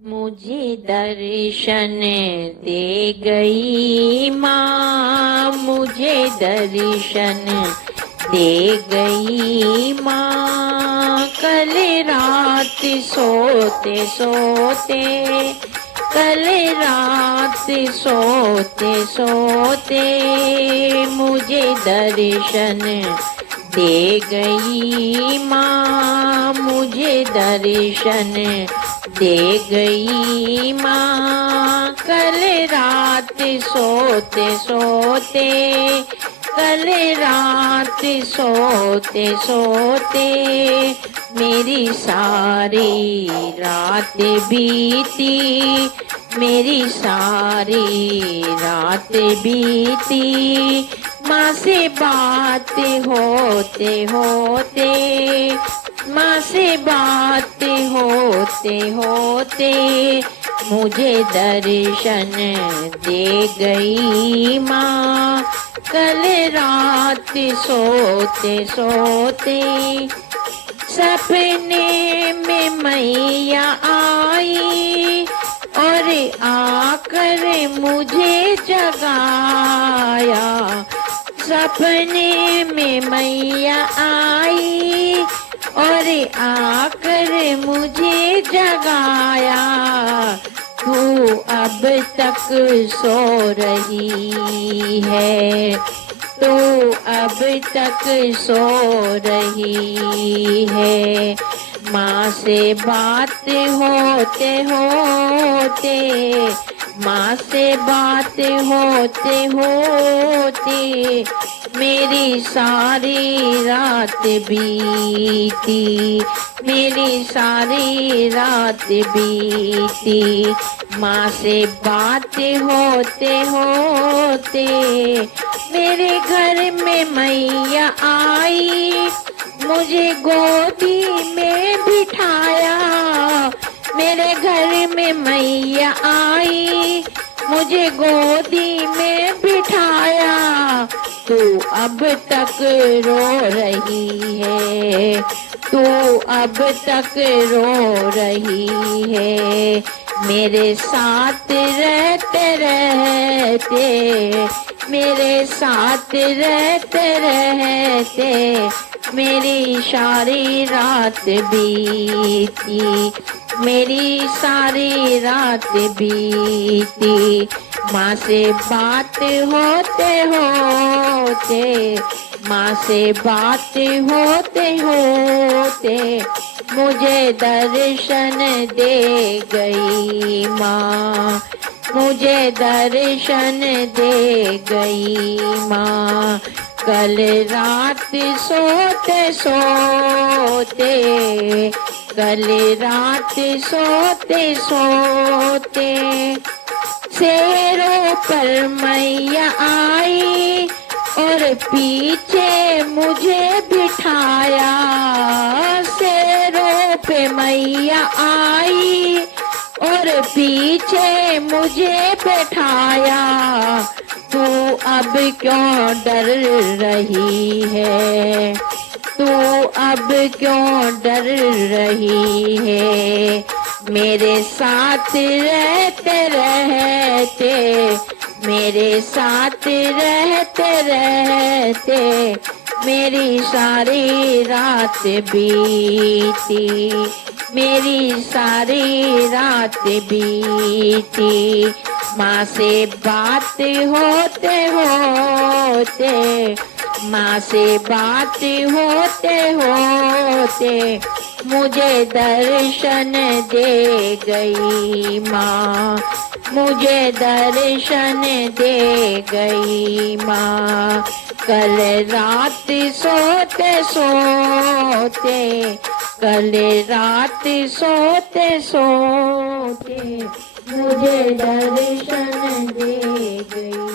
मुझे दर्शन दे गई माँ, मुझे दर्शन दे गई माँ। कल रात सोते सोते, कल रात सोते सोते मुझे दर्शन दे गई माँ, मुझे दर्शन दे गई माँ। कल रात सोते सोते, कल रात सोते सोते मेरी सारी रात बीती, मेरी सारी रात बीती। माँ से बात होते होते, माँ से बात होते होते मुझे दर्शन दे गई माँ। कल रात सोते सोते सपने में मैया आई और आकर मुझे जगाया। सपने में मैया आई और आकर मुझे जगाया। तू अब तक सो रही है, तू अब तक सो रही है। माँ से बात होते होते, माँ से बात होते होते मेरी सारी रात बीती, मेरी सारी रात बीती। माँ से बात होते होते मेरे घर में मैया आई, मुझे गोदी में बिठाया। मेरे घर में मैया आई, मुझे गोदी में बिठाया। तू अब तक रो रही है, तू अब तक रो रही है। मेरे साथ रहते रहते, मेरे साथ रहते रहते मेरी सारी रात बीती, मेरी सारी रात बीती। माँ से बात होते होते, माँ से बात होते होते मुझे दर्शन दे गई माँ, मुझे दर्शन दे गई माँ। कल रात सोते सोते, कल रात सोते सोते शेरों पर मैया आई और पीछे मुझे बिठाया। शेरों पे मैया आई और पीछे मुझे बैठाया। तू अब क्यों डर रही है, तू अब क्यों डर रही है। मेरे साथ रहते रहते, मेरे साथ रहते रहते मेरी सारी रात बीती, मेरी सारी रात बीती। माँ से बात होते होते, माँ से बात होते होते मुझे दर्शन दे गई माँ, मुझे दर्शन दे गई माँ। कल रात सोते सोते, कल रात सोते सोते मुझे दर्शन दे गई।